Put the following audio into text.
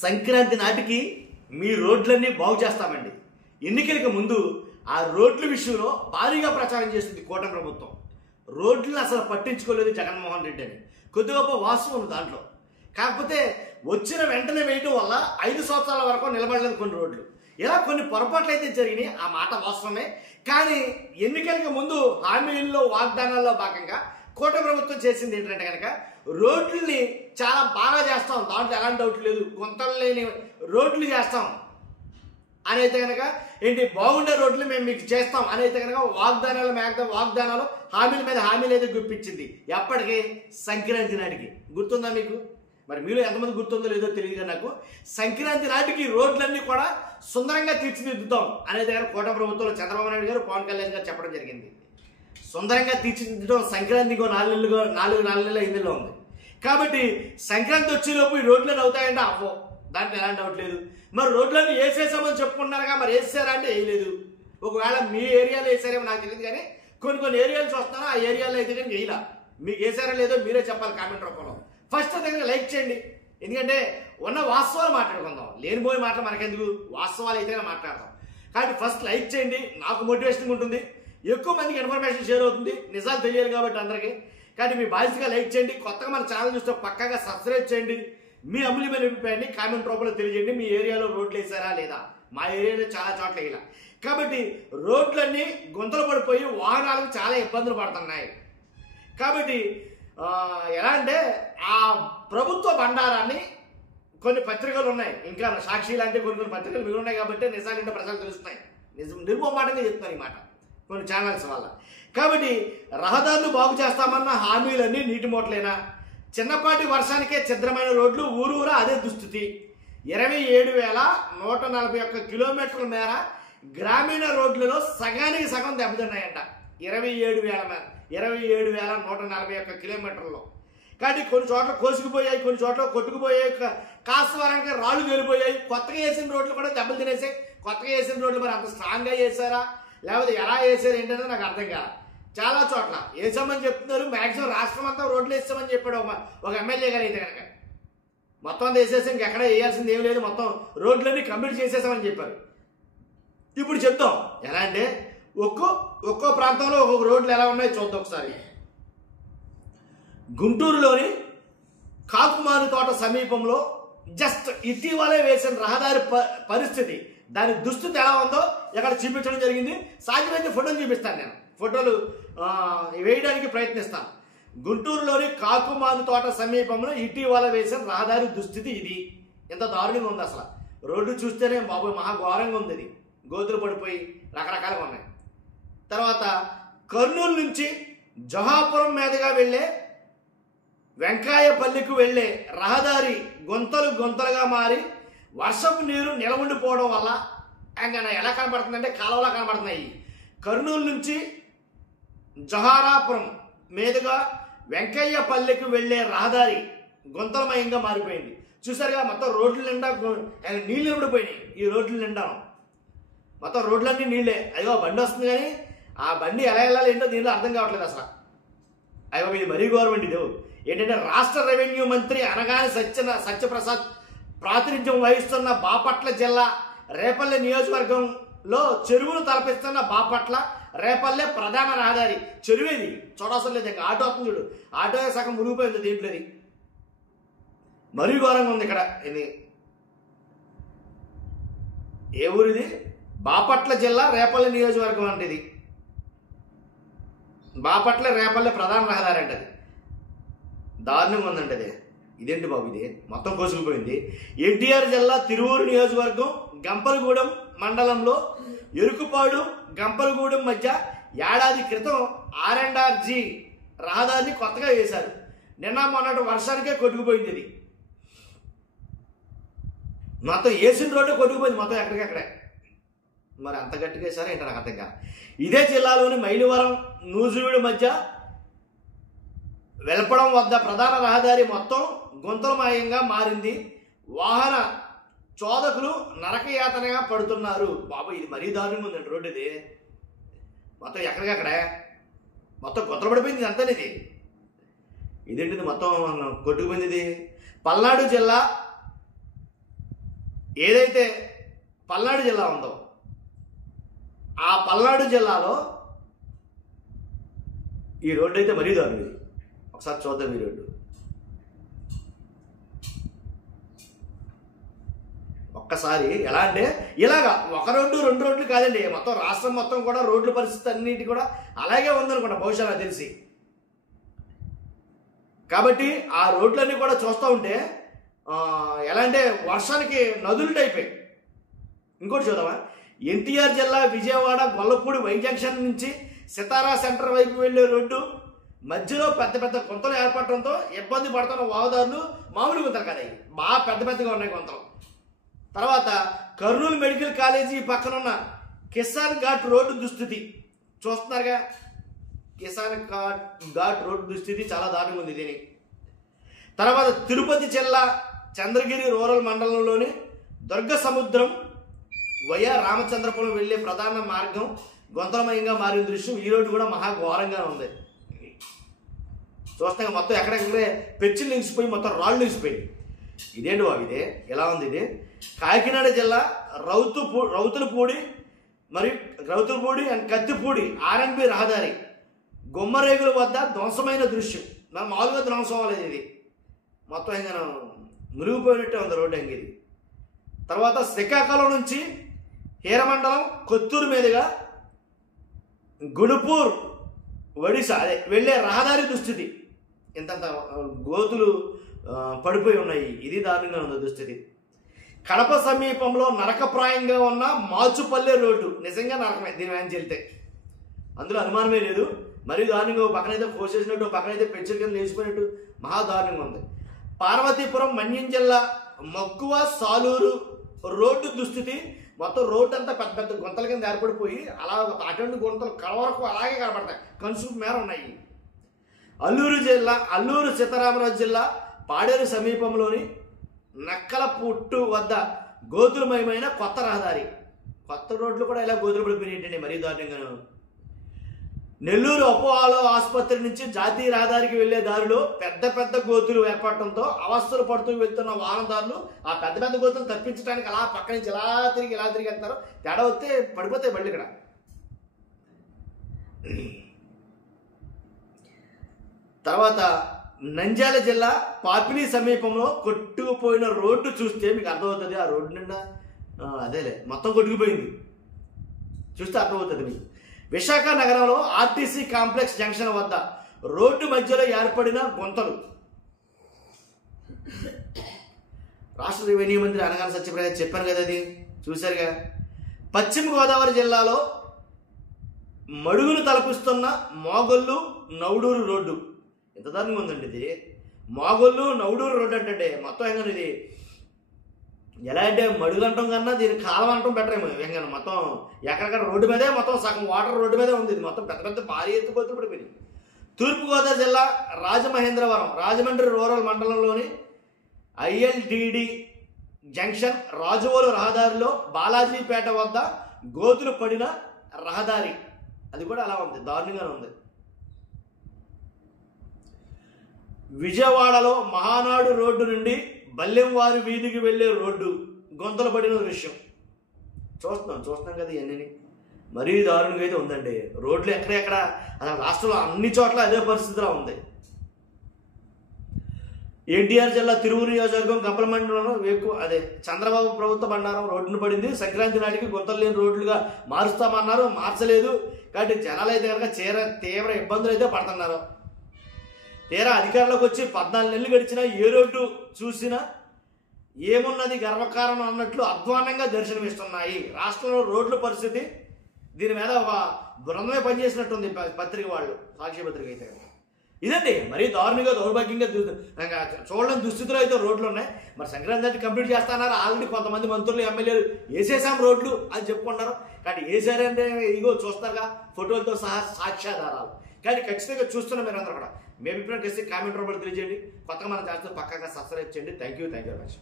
సంక్రాంతి నాటికి మీ రోడ్లన్నీ బాగు చేస్తామండి. ఎన్నికలకు ముందు ఆ రోడ్ల విషయంలో భారీగా ప్రచారం చేస్తుంది కూటమి ప్రభుత్వం. రోడ్లను అసలు పట్టించుకోలేదు జగన్మోహన్ రెడ్డి అని కొద్ది గొప్ప వాస్తవం ఉంది దాంట్లో. కాకపోతే వచ్చిన వెంటనే వేయడం వల్ల 5 సంవత్సరాల వరకు నిలబడలేదు కొన్ని రోడ్లు. ఇలా కొన్ని పొరపాట్లు అయితే జరిగినాయి, ఆ మాట వాస్తవమే. కానీ ఎన్నికలకు ముందు హామీల్లో వాగ్దానాల్లో భాగంగా కూటమి ప్రభుత్వం చేసింది ఏంటంటే కనుక రోడ్లని చాలా బాగా చేస్తాం, దాంట్లో ఎలాంటి డౌట్ లేదు, గుంతలు లేని రోడ్లు చేస్తాం అని అయితే కనుక ఏంటి బాగుండే రోడ్లు మేము మీకు చేస్తాం అని అయితే కనుక వాగ్దానాలు హామీల మీద హామీలు అయితే గుప్పించింది. ఎప్పటికీ సంక్రాంతి నాటికి. గుర్తుందా మీకు? మరి మీలో ఎంతమంది గుర్తుందో లేదో తెలియదు. నాకు సంక్రాంతి నాటికి రోడ్లన్నీ కూడా సుందరంగా తీర్చిదిద్దుతాం అనేది దగ్గర కూటమి ప్రభుత్వంలో చంద్రబాబు నాయుడు గారు, పవన్ కళ్యాణ్ గారు చెప్పడం జరిగింది. సుందరంగా తీర్చిదిద్దడం సంక్రాంతికి 4 నెలల 5 నెలలు ఉంది. కాబట్టి సంక్రాంతి వచ్చేలోపు ఈ రోడ్లను అవుతాయంటే అవ్వో, దాంట్లో ఎలాంటి డౌట్ లేదు. మరి రోడ్లన్నీ వేసేసామని చెప్పుకుంటున్నారుగా, మరి వేసారా అంటే వేయలేదు. ఒకవేళ మీ ఏరియాలో వేసారేమో నాకు తెలియదు, కానీ కొన్ని ఏరియాలు చూస్తున్నాను, ఆ ఏరియాలో అయితే కానీ వేయలా. మీకు వేసారా లేదో మీరే చెప్పాలి కామెంట్ రూపంలో. ఫస్ట్ దగ్గర లైక్ చేయండి, ఎందుకంటే ఉన్న వాస్తవాలు మాట్లాడుకుందాం. లేనిపోయి మాటలు మనకెందుకు, వాస్తవాలు అయితేనే మాట్లాడదాం. కాబట్టి ఫస్ట్ లైక్ చేయండి, నాకు మోటివేషన్ ఉంటుంది, ఎక్కువ మందికి ఇన్ఫర్మేషన్ షేర్ అవుతుంది, నిజాలు తెలియాలి కాబట్టి అందరికీ. కాబట్టి మీ బాధ్యతగా లైక్ చేయండి, కొత్తగా మన ఛానల్ చూస్తే పక్కాగా సబ్స్క్రైబ్ చేయండి. మీ అమూల్యమైన అభిప్రాయాన్ని కామెంట్ రూపంలో తెలియజేయండి. మీ ఏరియాలో రోడ్లు వేసారా లేదా? మా ఏరియాలో చాలా చోట్ల ఇలా. కాబట్టి రోడ్లన్నీ గుంతలు పడిపోయి వాహనాలకు చాలా ఇబ్బందులు పడుతున్నాయి. కాబట్టి ఎలా అంటే ఆ ప్రభుత్వ బండారాన్ని కొన్ని పత్రికలు ఉన్నాయి, ఇంకా సాక్షి లాంటి కొన్ని పత్రికలు మిగిలి ఉన్నాయి కాబట్టి నిజాలంటే ప్రజలు తెలుస్తున్నాయి. నిర్మోహమాటంగా చెప్తున్నారు ఈ మాట కొన్ని ఛానల్స్ వల్ల. కాబట్టి రహదారులు బాగు చేస్తామన్న హామీలన్నీ నీటి మూటలేనా? చిన్నపాటి వర్షానికే ఛిద్రమైన రోడ్లు, ఊరూరా అదే దుస్థితి. 27,141 కిలోమీటర్ల మేర గ్రామీణ రోడ్లలో సగానికి సగం దెబ్బతిన్నాయంట. 27,141 కిలోమీటర్లలో. కాబట్టి కొన్ని చోట్ల కోసుకుపోయాయి, కొన్ని చోట్ల కొట్టుకుపోయాయి, కాస్త వరంగా రాళ్ళు తేలిపోయాయి. కొత్తగా వేసిన రోడ్లు కూడా దెబ్బలు తినేసాయి. కొత్తగా వేసిన రోడ్లు మరి అంత స్ట్రాంగ్గా వేసారా లేకపోతే ఎలా వేసారు ఏంటంటే నాకు అర్థం కాదు. చాలా చోట్ల వేసామని చెప్తున్నారు, మ్యాక్సిమం రాష్ట్రం అంతా రోడ్లు వేసామని చెప్పాడు ఒక ఎమ్మెల్యే గారు. అయితే కనుక మొత్తం వేసేసి ఇంకెక్కడ వేయాల్సింది ఏమి లేదు, మొత్తం రోడ్లన్నీ కంప్లీట్ చేసేసామని చెప్పారు. ఇప్పుడు చెప్తాం ఎలా అంటే ఒక్కో ప్రాంతంలో ఒక్కొక్క రోడ్లు ఎలా ఉన్నాయో చూద్దాం ఒకసారి. గుంటూరులోని కాకుమాను తోట సమీపంలో జస్ట్ ఇటీవలే వేసిన రహదారి పరిస్థితి, దాని దుస్థితి ఎలా ఉందో ఇక్కడ చూపించడం జరిగింది. సాధ్యమైతే ఫోటోలు చూపిస్తాను, నేను ఫోటోలు వేయడానికి ప్రయత్నిస్తాను. గుంటూరులోని కాకుమాను తోట సమీపంలో ఇటీవల వేసిన రహదారి దుస్థితి ఇది. ఎంత దారుణంగా ఉంది అసలు. రోడ్డు చూస్తేనే బాబు మహా ఘోరంగా ఉంది. ఇది గోతులు పడిపోయి రకరకాలుగా ఉన్నాయి. తర్వాత కర్నూలు నుంచి జొహాపురం మీదుగా వెళ్ళే వెంకాయపల్లికి వెళ్ళే రహదారి గుంతలుగా మారి వర్షపు నీరు నిలవండిపోవడం వల్ల ఇంకా ఎలా కనబడుతుందంటే కాలువలా కనబడుతున్నాయి. కర్నూలు నుంచి జొహారాపురం మీదుగా వెంకయ్యపల్లికి వెళ్ళే రహదారి గుంతలమయంగా మారిపోయింది. చూసారుగా, మొత్తం రోడ్ల నిండా నీళ్ళు నిండిపోయినాయి. ఈ రోడ్ల నిండా మొత్తం రోడ్లన్నీ నీళ్ళే. అయ్యో బండి వస్తుంది, కానీ ఆ బండి ఎలా వెళ్ళాలి ఏంటో దీనిలో అర్థం కావట్లేదు అసలు. అయ్యో ఇది మరీ గవర్నమెంట్ ఇది ఏంటంటే రాష్ట్ర రెవెన్యూ మంత్రి అనగానే సత్యప్రసాద్ ప్రాతినిధ్యం వహిస్తున్న బాపట్ల జిల్లా రేపల్లె నియోజకవర్గంలో చెరువును తలపిస్తున్న బాపట్ల రేపల్లె ప్రధాన రహదారి. చెరువేది చూడవసరం లేదు, ఇంకా ఆటో వస్తుంది చూడు, ఆటో సగం మునిగిపోయింది దీంట్లో. ఇది మరీ ఘోరంగా ఉంది. ఇక్కడ ఇది ఏ ఊరిది? బాపట్ల జిల్లా రేపల్లె నియోజకవర్గం అంటే ఇది బాపట్ల రేపల్లె ప్రధాన రహదారి అంటే అది. దారుణంగా ఉందండి అది. ఇదేంటి బాబు, ఇది మొత్తం కోసుకుపోయింది. ఎన్టీఆర్ జిల్లా తిరువూరు నియోజకవర్గం గంపలగూడెం మండలంలో ఎరుకుపాడు గంపలగూడెం మధ్య ఏడాది క్రితం R&RG రహదారిని కొత్తగా వేశారు. నిన్న మొన్నటి వర్షానికే కొట్టుకుపోయింది. ఇది మొత్తం వేసిన రోడ్డు కొట్టుకుపోయింది మొత్తం ఎక్కడికక్కడే. మరి అంత గట్టిగా వేసారా ఏంటో నాకు అర్థం కాదు. ఇదే జిల్లాలోని మైలవరం నూజివీడు మధ్య వెలపడం వద్ద ప్రధాన రహదారి మొత్తం గుంతలమయంగా మారింది. వాహన చోదకులు నరకయాతనగా పడుతున్నారు. బాబు ఇది మరీ దారుణంగా ఉందండి రోడ్డు. ఇది మొత్తం ఎక్కడికక్కడే మొత్తం గుంతలు పడిపోయింది అంతా. ఇదేంటిది మొత్తం కొట్టుకుపోయింది. ఇది పల్నాడు జిల్లా ఏదైతే పల్నాడు జిల్లా ఉందో ఆ పల్నాడు జిల్లాలో ఈ రోడ్డు అయితే మరీ దారుణం. ఇది ఒకసారి చూద్దాం. ఈ రోడ్డు ఒక్కసారి ఎలా అంటే ఇలాగా ఒక రోడ్డు 2 రోడ్లు కాదండి, మొత్తం రాష్ట్రం మొత్తం కూడా రోడ్ల పరిస్థితి అన్నిటి కూడా అలాగే ఉందనుకుంటా బహుశా నాకు తెలిసి. కాబట్టి ఆ రోడ్లన్నీ కూడా చూస్తూ ఉంటే ఎలా అంటే వర్షానికి నదులు టైపే. ఇంకోటి చూద్దామా, ఎన్టీఆర్ జిల్లా విజయవాడ గొల్లపూడి వై జంక్షన్ నుంచి సితారా సెంటర్ వైపు వెళ్ళే రోడ్డు మధ్యలో పెద్ద పెద్ద గుంతలు ఏర్పడటంతో ఇబ్బంది పడుతున్న వాహనదారులు మామూలు గుంతలు కదా, బాగా పెద్ద పెద్దగా ఉన్నాయి గుంతలు. తర్వాత కర్నూలు మెడికల్ కాలేజీ పక్కనున్న కిసాన్ ఘాట్ రోడ్డు దుస్థితి చూస్తున్నారుగా. కిసాన్ ఘాట్ రోడ్డు దుస్థితి చాలా దారుణంగా ఉంది దీని. తర్వాత తిరుపతి జిల్లా చంద్రగిరి రూరల్ మండలంలోని దుర్గ సముద్రం వయా రామచంద్రపురం వెళ్ళే ప్రధాన మార్గం గొంతలమయంగా మారిన దృశ్యం. ఈ రోడ్డు కూడా మహా ఘోరంగా ఉంది. చూస్తాగా మొత్తం ఎక్కడెక్కడే పెచ్చులు నిలిచిపోయి మొత్తం రాళ్ళు నిలిచిపోయి. ఇదేంటి బాబు ఇదే ఎలా ఉంది ఇది. కాకినాడ జిల్లా రౌతులపూడి అండ్ కత్తిపూడి R&B రహదారి గుమ్మరేగుల వద్ద ధ్వంసమైన దృశ్యం. మనం మామూలుగా ధ్వంసం అవ్వలేదు, ఇది మొత్తం ఇంకా మునిగిపోయినట్టే ఉంది రోడ్డు అంగి ఇది. తర్వాత శ్రీకాకుళం నుంచి హీరమండలం కొత్తూరు మీదుగా గుణపూర్ ఒడిశా వెళ్ళే రహదారి దుస్థితి. ఇంతంత గోతులు పడిపోయి ఉన్నాయి. ఇది దారుణంగా ఉంది దుస్థితి. కడప సమీపంలో నరకప్రాయంగా ఉన్న మాచుపల్లె రోడ్డు నిజంగా నరకమే దీని వెంట వెళ్తే, అందులో అనుమానమే లేదు. మరియు దారుణంగా పక్కనైతే కోసేసినట్టు పక్కనైతే పెంచుల కింద లేచిపోయినట్టు మహా దారుణంగా ఉంది. పార్వతీపురం మన్యం జిల్లా మక్కువ సాలూరు రోడ్డు దుస్థితి. మొత్తం రోడ్డు అంతా పెద్ద పెద్ద గుంతల కింద ఏర్పడిపోయి అలా అటువంటి గుంతలు వరకు అలాగే కనబడతాయి, కన్సూపు మేర ఉన్నాయి. అల్లూరు సీతారామరాజు జిల్లా పాడేరు సమీపంలోని నక్కల పుట్టు వద్ద గోతులమయమైన కొత్త రహదారి. కొత్త రోడ్లు కూడా ఇలా గోతులు పడిపోయినాయండి మరీ దారుణంగాను. నెల్లూరు అపోలో ఆసుపత్రి నుంచి జాతీయ రహదారికి వెళ్లే దారిలో పెద్ద పెద్ద గోతులు ఏర్పడటంతో అవస్థలు పడుతూ వెళ్తున్న వాహనదారులు ఆ పెద్ద పెద్ద గోతులు తప్పించడానికి అలా పక్క నుంచి ఇలా తిరిగి వెళ్తారు. తేడా వస్తే పడిపోతాయి బళ్ళు ఇక్కడ. తర్వాత నంద్యాల జిల్లా పాపిలి సమీపంలో కొట్టుకుపోయిన రోడ్డు చూస్తే మీకు అర్థమవుతుంది. ఆ రోడ్డు నిండా అదేలే మొత్తం కొట్టుకుపోయింది, చూస్తే అర్థమవుతుంది మీకు. విశాఖ నగరంలో ఆర్టీసీ కాంప్లెక్స్ జంక్షన్ వద్ద రోడ్డు మధ్యలో ఏర్పడిన గుంతలు. రాష్ట్ర రెవెన్యూ మంత్రి అనగానే సత్యప్రసాద్ చెప్పాను కదా, అది చూశారుగా. పశ్చిమ గోదావరి జిల్లాలో మడుగును తలపిస్తున్న మోగొల్లు నౌడూరు రోడ్డు. ఎంత దారుణంగా ఉందండి ఇది. మోగొల్లు నౌడూరు రోడ్డు అంటే మొత్తం ఏంగండి ఇది ఎలా అంటే మడుగు అంటాం కన్నా దీని కాలం అంటాం బెటర్ ఏమో. ఏంగన్నా మొత్తం ఎక్కడెక్కడ రోడ్డు మీదే మొత్తం సగం వాటర్ రోడ్డు మీదే ఉంది. ఇది మొత్తం పెద్ద పెద్ద భారీ ఎత్తుకోతులు పడిపోయింది. తూర్పుగోదావరి జిల్లా రాజమండ్రి రూరల్ మండలంలోని ILDD జంక్షన్ రాజువోలు రహదారిలో బాలాజీపేట వద్ద గోతులు పడిన రహదారి. అది కూడా అలా ఉంది, దారుణంగానే ఉంది. విజయవాడలో మహానాడు రోడ్డు నుండి బల్లెంవారి వీధికి వెళ్ళే రోడ్డు గొంతలు పడిన దృశ్యం చూస్తున్నాం కదా. ఇవన్నీ మరీ దారుణంగా అయితే ఉందండి. రోడ్లు ఎక్కడెక్కడ అసలు రాష్ట్రంలో అన్ని చోట్ల అదే పరిస్థితిలో ఉంది. ఎన్టీఆర్ జిల్లా తిరువురు నియోజకవర్గం గంపల మండలంలో చంద్రబాబు ప్రభుత్వ బండారం రోడ్డును పడింది. సంక్రాంతి నాటికి గుంతలు లేని రోడ్లుగా మారుస్తామన్నారు, మార్చలేదు. కాబట్టి జనాలు అయితే కనుక తీవ్ర ఇబ్బందులు అయితే పడుతున్నారు. తీరా అధికారంలోకి వచ్చి 14 నెలలు గడిచినా ఏ రోడ్డు చూసినా ఏమున్నది గర్వకారణం అన్నట్లు అధ్వానంగా దర్శనమిస్తున్నాయి. రాష్ట్రంలో రోడ్ల పరిస్థితి దీని మీద ఒక బృందమే పనిచేసినట్టుంది పత్రిక వాళ్ళు, సాక్షి పత్రిక అయితే. ఇదండి మరీ దారుణంగా దౌర్భాగ్యంగా చూడలేని దుస్థితిలో అయితే రోడ్లు ఉన్నాయి. మరి సంక్రాంతి అంటే కంప్లీట్ చేస్తున్నారు. ఆల్రెడీ కొంతమంది మంత్రులు ఎమ్మెల్యేలు వేసేసాం రోడ్లు అని చెప్పుకుంటారు. కానీ వేసారంటే ఇగో చూస్తారుగా ఫోటోలతో సహా సాక్ష్యాధారాలు. కానీ ఖచ్చితంగా చూస్తున్నాం మీరు అందరూ కూడా. మీ అభిప్రాయం కలిసి కామెంట్ రూపంలో తెలియజేయండి. కొత్తగా మనం చేస్తే పక్కాగా సబ్స్క్రైబ్ చేయండి. Thank you very much.